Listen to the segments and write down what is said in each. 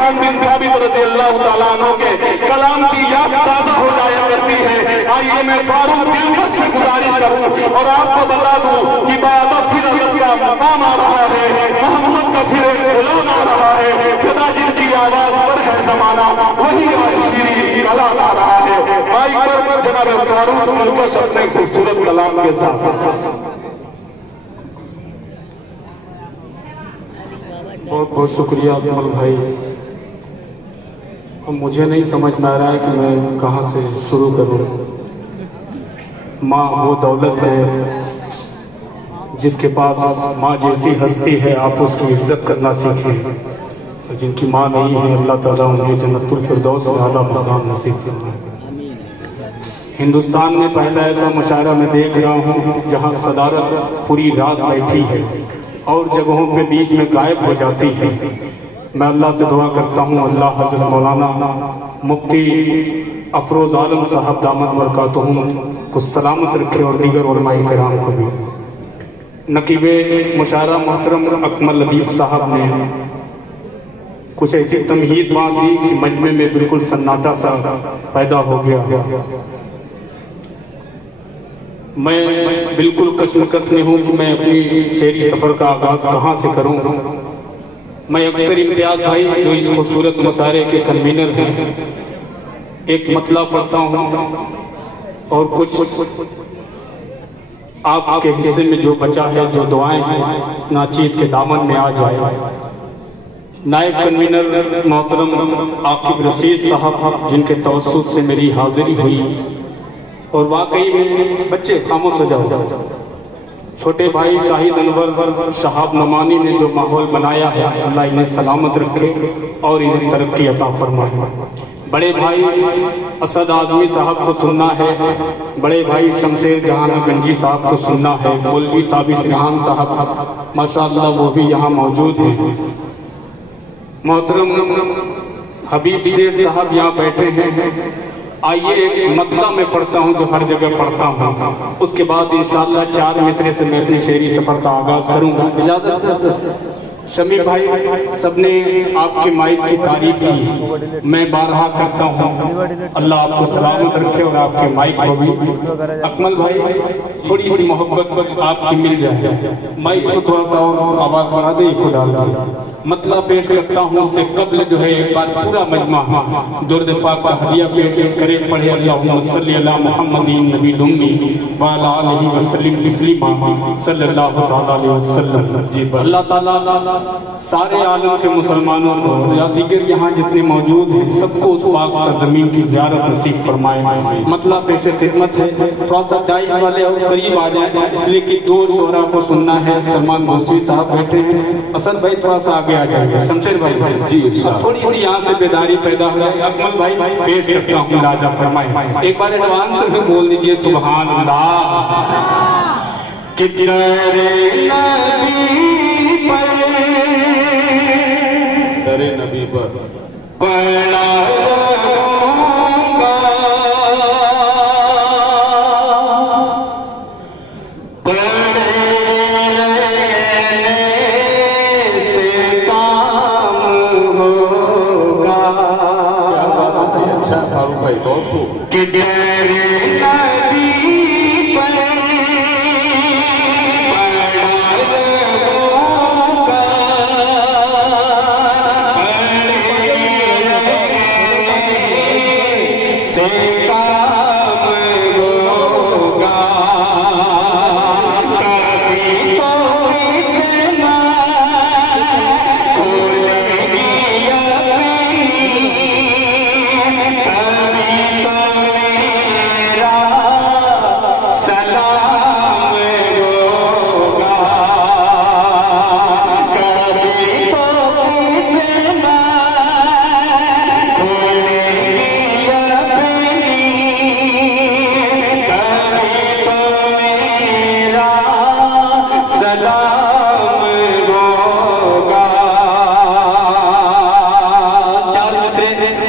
हसन बिन साबित रज़ियल्लाहु ताला अन्हु के कलाम की याद ताज़ा हो जाया करती है। आइए मैं फारूक दिलकश से गुजारिश करूं और आपको बता दूं कि बाबा फिर का मकाम आ रहा है, मोहम्मद का फिर ऐलान आ रहा है। खुदा जिनकी आवाज पर है जमाना वही आशिरी कलाम आ रहा है। माइक पर जनाब फारूक दिलकश अपने खूबसूरत कलाम के साथ। बहुत बहुत शुक्रिया अकमल भाई। अब मुझे नहीं समझ में आ रहा है कि मैं कहाँ से शुरू करूँ। माँ वो दौलत है जिसके पास माँ जैसी हस्ती है, आप उसकी इज्जत करना सीखें। जिनकी माँ नहीं है अल्लाह ताला उन्हें जन्नतुल फिरदौस में आला मकाम नसीब फरमाए। हिंदुस्तान में पहला ऐसा मुशायरा मैं देख रहा हूँ जहाँ सदारत पूरी रात बैठी है और जगहों पे बीच में गायब हो जाती है। मैं अल्लाह से दुआ करता हूँ अल्लाह हज़रत मौलाना मुफ्ती अफरोज़ आलम साहब दामत बरकातुहुम को सलामत रखे और दीगर उलमाए किराम को भी। नकीबे मुशायरा मोहतरम अकमल लतीफ़ साहब ने कुछ ऐसी तमहीद बात दी कि मजमे में बिल्कुल सन्नाटा सा पैदा हो गया। मैं बिल्कुल कश्मकश में हूँ कि मैं अपनी शेरी सफ़र का आगाज़ कहाँ से करूँ। मैं अक्सर इम्तियाज़ भाई जो इस खूबसूरत मुशायरे के कन्वीनर हैं एक मतला पढ़ता हूँ और कुछ आपके हिस्से में जो बचा है, जो दुआएं हैं इस नाचीज़ के दामन में आ जाए। नायब कन्वीनर मोहतरम आकिब रशीद साहब जिनके तवस्सुत से मेरी हाजिरी हुई और वाकई में बच्चे खामोश हो जाओ। छोटे भाई शाहिद अनवर शहाब नमानी ने जो माहौल बनाया है अल्लाह इन्हें सलामत रखे और इन्हें तरक्की अता फरमाए। बड़े भाई असद आजमी साहब को सुनना है, बड़े भाई शमशेर जहान गंजी साहब को सुनना है, मौलवी ताबिश रिहान साहब माशाअल्लाह वो भी यहाँ मौजूद हैं। मोहतरम हबीब शेर साहब यहाँ बैठे हैं। आइए एक मतला मैं पढ़ता हूँ जो हर जगह पढ़ता हूँ, उसके बाद इंशाअल्लाह 4 मिसरे से मैं अपनी शेरी सफर का आगाज करूंगा। इजाजत है सर? शमी भाई सबने आपके माइक की तारीफ की, मैं बारहा करता हूँ। अल्लाह आपको सलामत रखे और आपके माइक को भी। अकमल भाई थोड़ी सी मोहब्बत आपकी मिल जाए, माइक को थोड़ा सा और आवाज बढ़ा दे, इसको डाल दे। मतलब पेश करता हूँ उससे कब्ल जो है एक बार पूरा मजमा दुर्द पाक का हदिया पेश करे पढ़े अल्लाहुम्मा सल्ली अला मुहम्मदिन नबी दुम्मी व अला आलिहि व सल्लिम तस्लीमा सल्लल्लाहु तआला अलैहि वसल्लम। अल्लाह ताला सारे आलम के मुसलमानों को या दीगर यहाँ जितने मौजूद हैं सबको उस पाक सरजमीन की ज़ियारत नसीब फरमाए। मतलब पेश खिदमत है, थोड़ा सा डाइस वाले और करीब आ जाए इसलिए कि 2 शोरा को सुनना है। सलमान भोसवी साहब बैठे हैं, असद भाई थोड़ा सा आगे आ जाएगा, शमशेर भाई जी थोड़ी सी यहाँ से बेदारी पैदा हो जाए। अकमल भाई पेश करता हूँ राजा फरमाए। एक बार एडवांस में बोल दीजिए सुभान अल्लाह। कितने नबी पर पड़ा कि तेरे नबी पर से काम होगा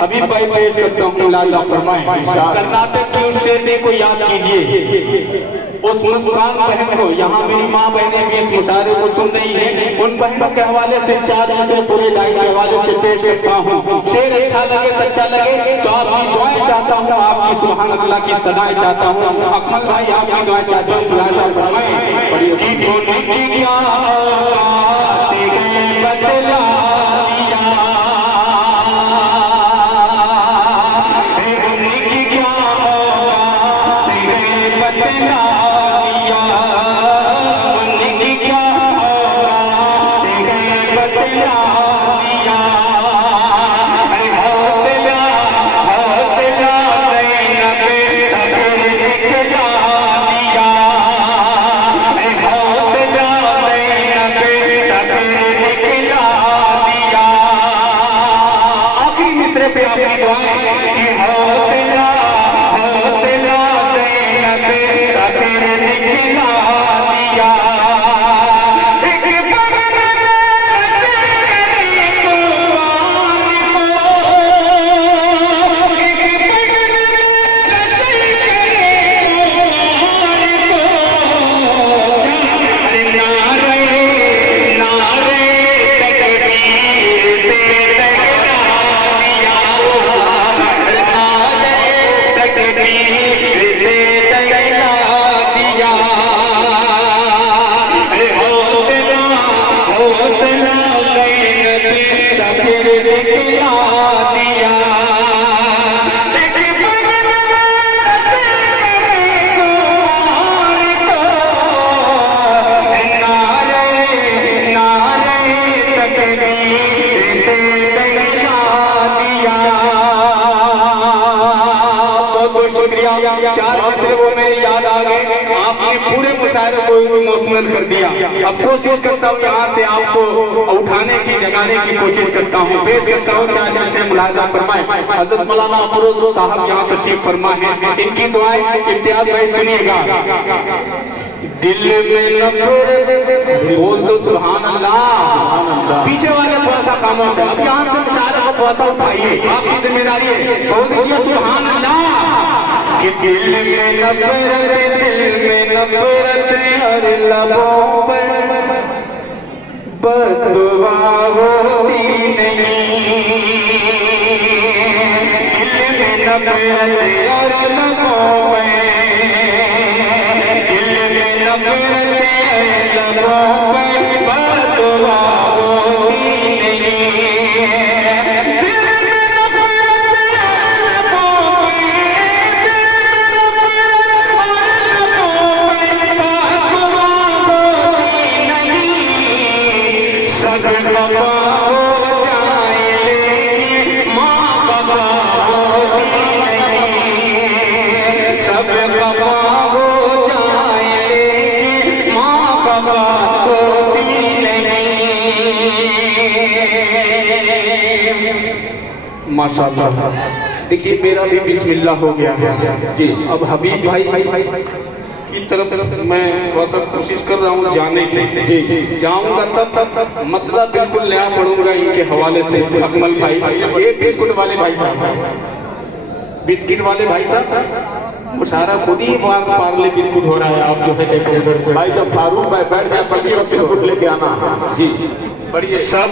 कभी तो इतना खोलेगी कर्नाटक की उस शेरनी को याद कीजिए। उस मुस्कान बहन को, यहाँ मेरी माँ बहनें भी इस मुशायरे को सुन रही हैं, उन बहनों के हवाले से 4 में से पूरे डाई के हवाले से पेश करता हूँ। शेर अच्छा लगे, सच्चा लगे तो आपकी दुआएं चाहता हूँ, आपकी सुभान अल्लाह की सदाएं चाहता हूँ। अकमल भाई आपकी दुआएं चाहता हूँ, मुलाजा फरमाएं कि बोली की क्या बदला पूरे मुशायरे को इमोशनल कर दिया। अब कोशिश करता हूँ यहाँ से आपको उठाने की, जगाने की कोशिश करता हूँ। पेश करता हूँ 4 में से मुलाजा फरमाए हजरत मौलाना अफरोज साहब यहाँ तशरीफ फरमा है, इनकी दुआएं इम्तियाज भाई सुनिएगा। दिल में नफरत बोल दो सुभान अल्लाह। पीछे वाले थोड़ा सा खामोश है, अब यहाँ से मुशायरे को थोड़ा सा उठाइए, आपकी जिम्मेदारी है, बोल दीजिए सुभान अल्लाह। कि दिल में नफरत, दिल में नफरत हर लबों पर बददुआ होती नहीं। दिल में नफरत हर लबों पर, दिल में नफरत हर लबों पर बददुआ होती नहीं। माशाअल्लाह। देखिए मेरा भी बिस्मिल्लाह हो गया है जी। अब हबीब भाई की तरफ मैं थोड़ा सा कोशिश कर रहा हूँ जाने की जी। जाऊंगा तब मतलब बिल्कुल नया पढ़ूंगा इनके हवाले से। अकमल भाई, ये बिस्कुट वाले भाई साहब, बिस्किट वाले भाई साहब, मुशायरा खुद ही पार्ले बिस्कुट हो रहा है। आप जो है देखो उधर भाई, जब फारूक भाई बैठ गया बल्कि वक्त बिस्कुट लेके आना जी। बढ़िए। सब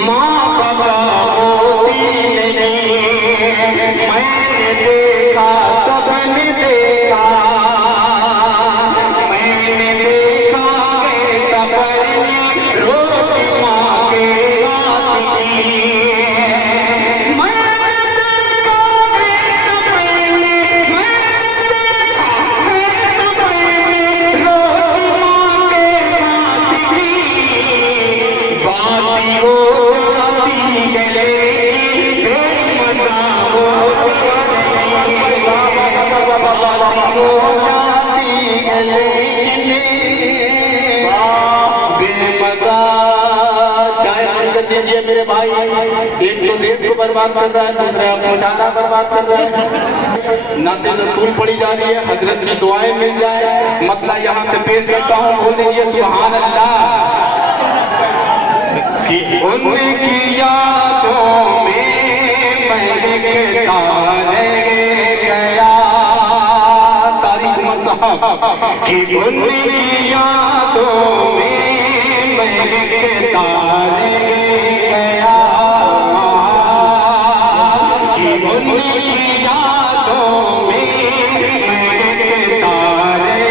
माँ बाबा होती नहीं, मैंने देखा सबने देखा, मैंने देखा सफर में रोटी माँ के हाथ की। दीजिए मेरे भाई, एक तो देश को बर्बाद कर रहा है, दूसरा मुशायरा बर्बाद कर रहा है। नाते रसूल पड़ी जा रही है, हजरत की दुआएं मिल जाए। मतलब यहाँ से पेश करता हूँ, बोल दीजिए सुभान अल्लाह। कि उनकी यादों में मैं गया कि उनकी यादों में महके तारे गया, कि उनकी यादों में महके तारे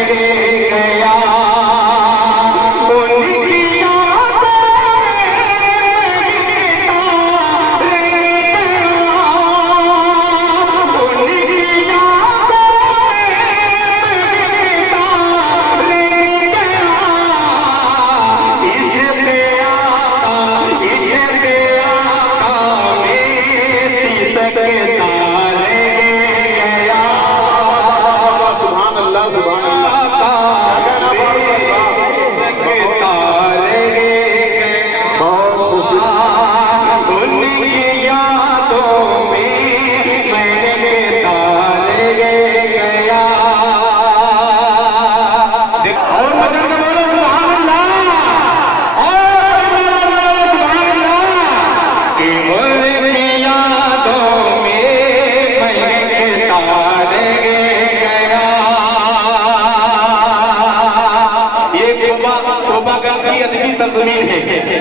गया, उनकी यादों सरजमीन है,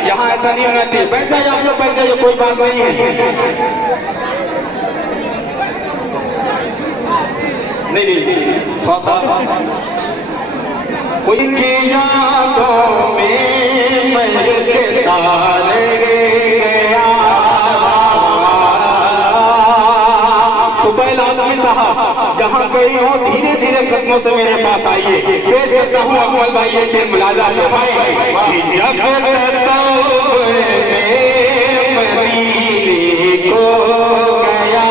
यहाँ ऐसा नहीं होना चाहिए। बैठ जाइए आप लोग, बैठ जाइए, कोई बात नहीं है। नहीं थोड़ा सा कोई की यादों में महके तारे गया। तो पहला आदमी साहब जहाँ गई हो धीरे धीरे कदमों से मेरे पास आइए। पेश करता हूँ अकमल भाई ये शेर मुलाजा भाई। जब मदीने को गया,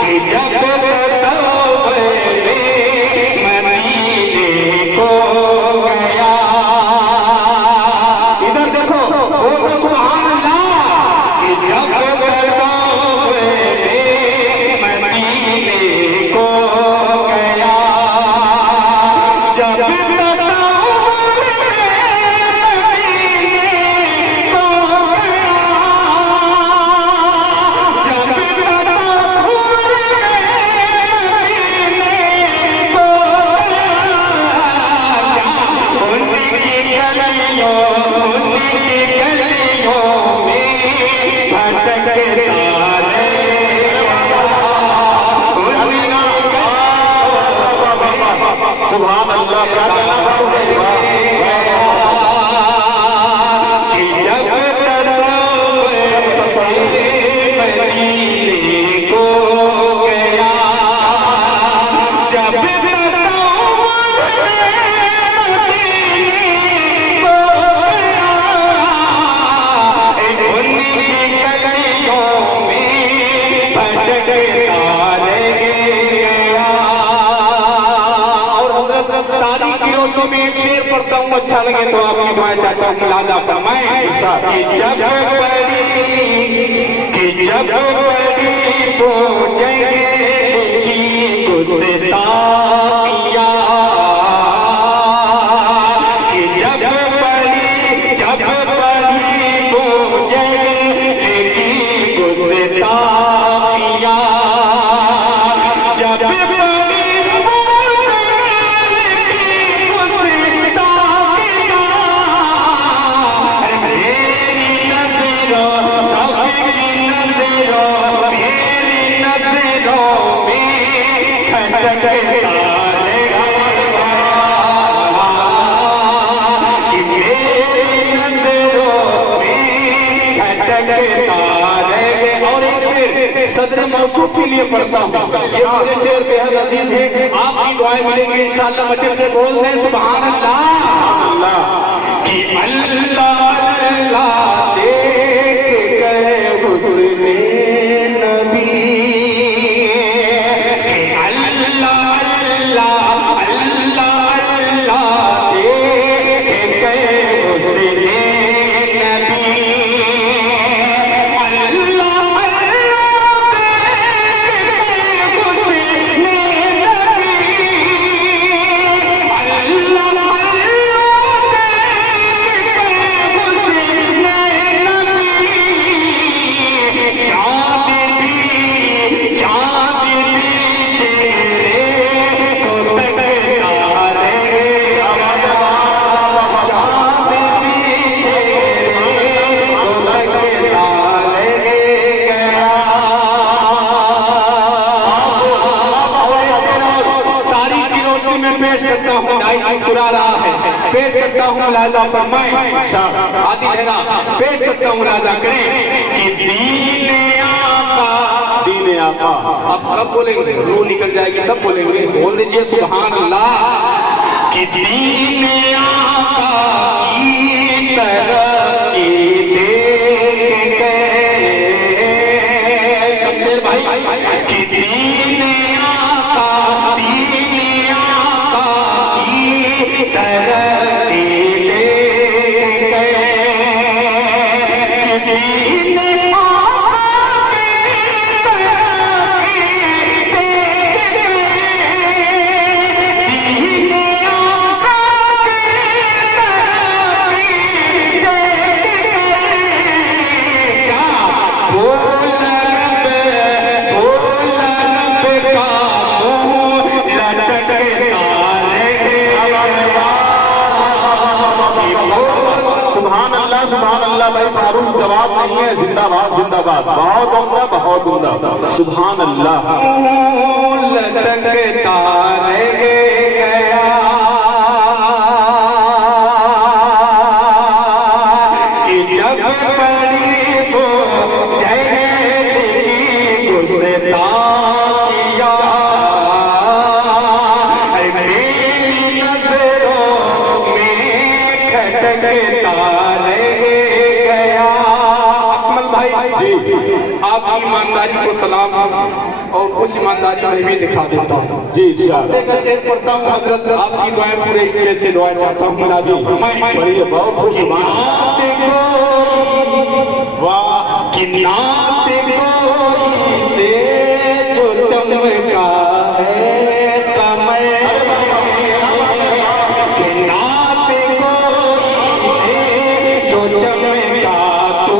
कि जब मदीने को गया, इधर देखो बोलो सुभान अल्लाह। कि जब मदीने को गया, जब सुभान अल्लाह कि जब मदीने को गया, जब में एक शेर पढ़ता हूँ, अच्छा लगे तो आपकी दुआ चाहता हूँ। मुलाजा फरमाए कि जब बड़ी पहुंचेंगे की गुस्ताखियां, कि जब बड़ी पहुंचेंगे की गुस्ताखियां, जब सदर मौसूफ के लिए पढ़ता हूँ। ये मुझे शेर बेहद अजीज है, आपकी दुआएं मिलेंगी इंशाअल्लाह। मचल के बोल दें सुभान अल्लाह। कि अल्लाह अल्लाह देख गए हुस्ने नबी, अल्लाह अल्लाह अल्लाह अल्लाह देख गए हुस्ने नबी, करता हूँ मुलाजा फरमाएं। आदि लहरा पेश करता हूँ मुलाजा करें कि दीने आका, दीने आका। अब कब बोलेंगे, रूह निकल जाएगी तब बोलेंगे। बोल दीजिए सुभान अल्लाह। कि दीने आका की तरक्की देख गए शमशेर भाई, कि दीने आका की तरक्की देख गए, कि दीने सुभान अल्लाह भाई फारूक, जवाब नहीं है। जिंदाबाद जिंदाबाद, बहुत उम्दा बहुत उम्दा। सुभान अल्लाह। लटकता रह गया कि जब पड़ी तो जहर की गुस्ताखिया मेरी नजरों में खटकता आपकी ईमानदारी को सलाम और कुछ ईमानदारी मैं भी दिखा देता हूँ जी। इंशाअल्लाह का शेर पढ़ता हूँ हजरत, आपकी दुआएं पूरे इज्जत से दुआ चाहता हूँ। मैं बहुत खूब कि नात कोई से जो चमका है कमर, कि नात कोई से जो चमका तो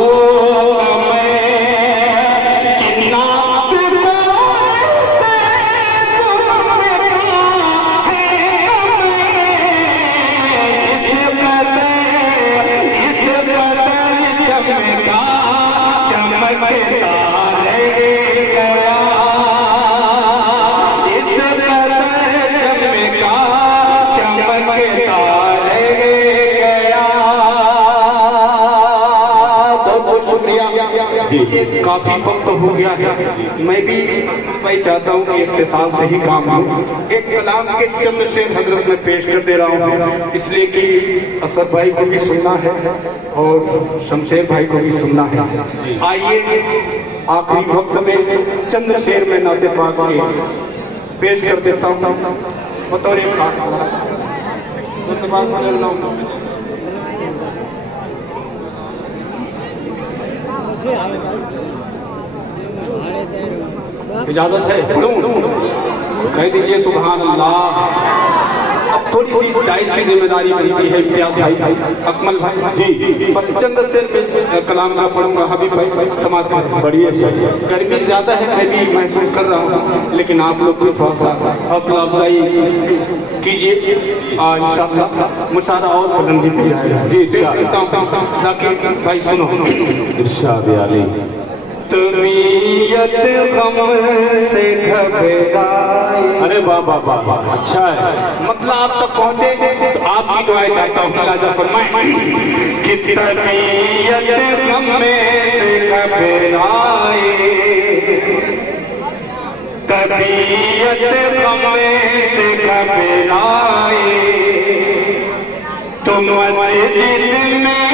काफी वक्त हो गया है। मैं भी मैं चाहता हूँ कि इत्तेफाक से ही काम हो। एक कलाम के चंद शेर हजरत में पेश कर दे रहा हूँ, इसलिए कि असद भाई को भी सुनना है और शमशेर भाई को भी सुनना है। आइए आखिरी वक्त में चंद शेर में नाते पाक के पेश कर देता हूँ बतौर इजाजत है पढ़ूं तो कह दीजिए सुभान अल्लाह। अब थोड़ी सी दाइज की जिम्मेदारी बनती है इम्तियाज भाई, अकमल भाई जी। बस चंद से कलाम का पढ़ूंगा। हबीब भाई समाज का बढ़िया। गर्मी ज्यादा है, मैं भी महसूस कर रहा हूँ, लेकिन आप लोग भी थोड़ा सा हौसला अफजाई कीजिए। इंशाअल्लाह मुशारा और बुलंदी भी जाएगा जी। जाकिर भाई सुनो। इरशाद आली। तबीयत गम से घबराए। अरे वाह वाह वाह, अच्छा है। मतलब आप तक पहुंचे तो आपकी दुआएं चाहता हूँ। मुलाजा फरमाएं कि तबीयत गम से घबराए, तबीयत गम से घबराए, तुम मस्जिद में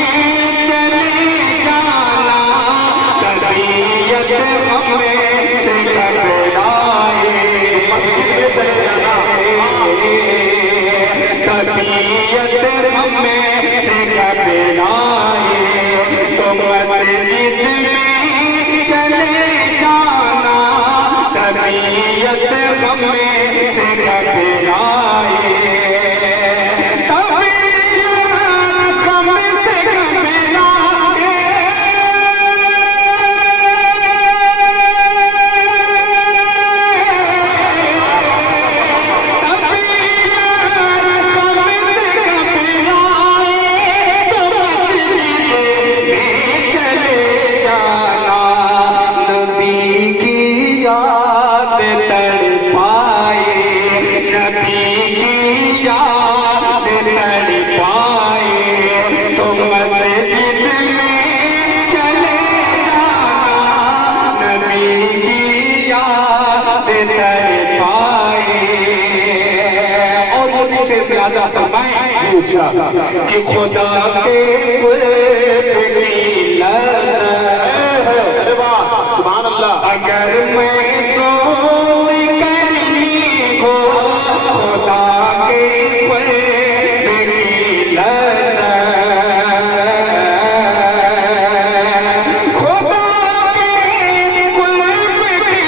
याद तड़पाए इरादा फरमाए कि खुदा के कुर्ब की लज़्ज़त, अरे वाह सुभान अल्लाह, अगर महसूस करनी हो खुदा के कुर्ब की लज़्ज़त, खुदा के कुर्ब की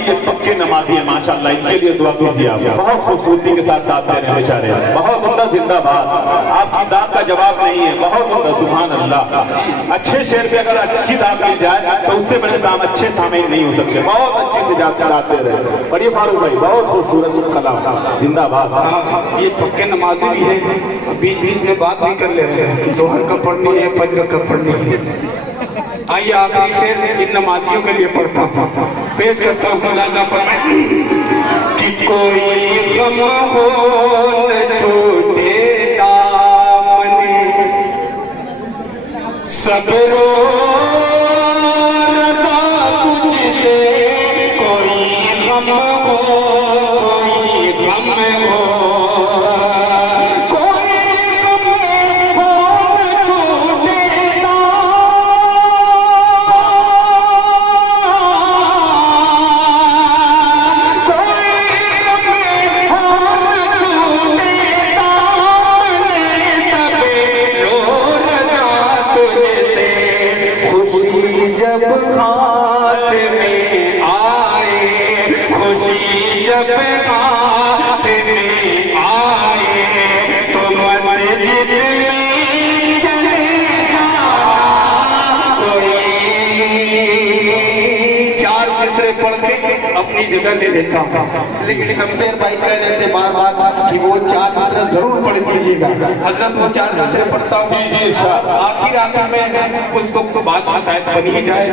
ये पक्के नमाजी है माशाल्लाह, इनके लिए दुआ कीजिए आप। बहुत खूबसूरती के साथ दाद दे रहे हैं बेचारे, बहुत उम्दा, जिंदाबाद। आपकी दाद का जवाब नहीं है, बहुत उम्दा, सुभान अल्लाह। अच्छे शेर पे अगर अच्छी दाद मिल जाए तो उससे बड़े अच्छे सामीन नहीं हो सकते। बहुत अच्छी से दाद दे रहे हैं। बढ़िए फारूक भाई, बहुत खूबसूरत कलाम, जिंदाबाद। ये पक्के नमाजी भी है, बीच बीच में बात भी कर ले रहे हैं कि जोहर कब पढ़नी है, फजर कब पढ़नी है। आइए आखिरी शेर इन नमाजियों के लिए पढ़ता हूँ, पेश करता हूँ। लाजा फरमाए कि कोई गम हो न छूटे दामन, सब रोज़ा तुझसे, कोई गम हो, कोई गम हो, जब हाथ में आए, खुशी जब हाथ में आए, तो मस्जिद में चले जाना। कोई चार मिसरे पढ़ के अपनी जगह ले लेता हूँ, लेकिन शमशेर भाई कह रहे थे बार बार कि वो चार मिसरे जरूर पढ़ दीजिएगा। हजरत वो चार मिसरे पढ़ता हूँ। जी जी आखिर में कुछ तो बात शायद बनी ही जाए।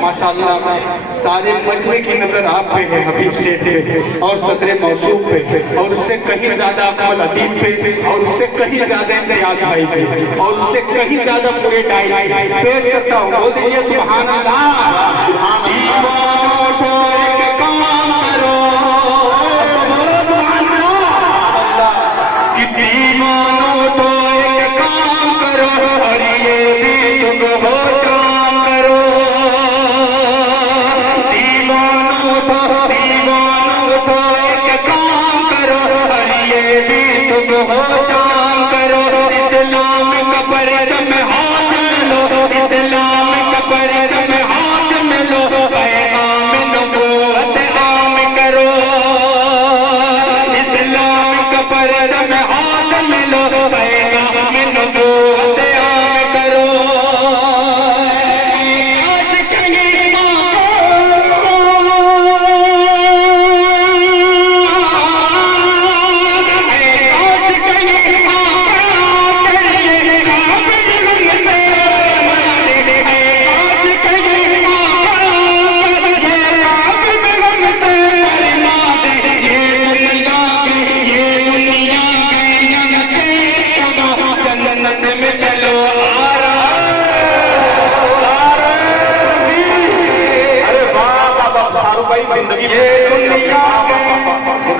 माशाअल्लाह सारे मजमे की नजर आप पे है, हबीब सेठ पे और सदर मौसूफ पे, और उससे कहीं ज्यादा अकमल अदीब पे, और उससे कहीं ज्यादा इम्तियाज भाई पे, और उससे कहीं ज्यादा पूरे डायरी पेश करता हूँ। बोल दीजिए सुभान अल्लाह।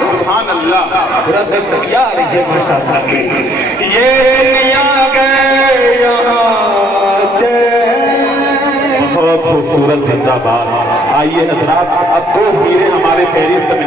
सुभान अल्लाह, पूरा दस्त क्या आ रही है माशाअल्लाह। ये दुनिया गए यहाँ, बहुत खूबसूरत, जिंदाबाद। आइए हजरात, अब दो हीरे हमारे फहरिस्त में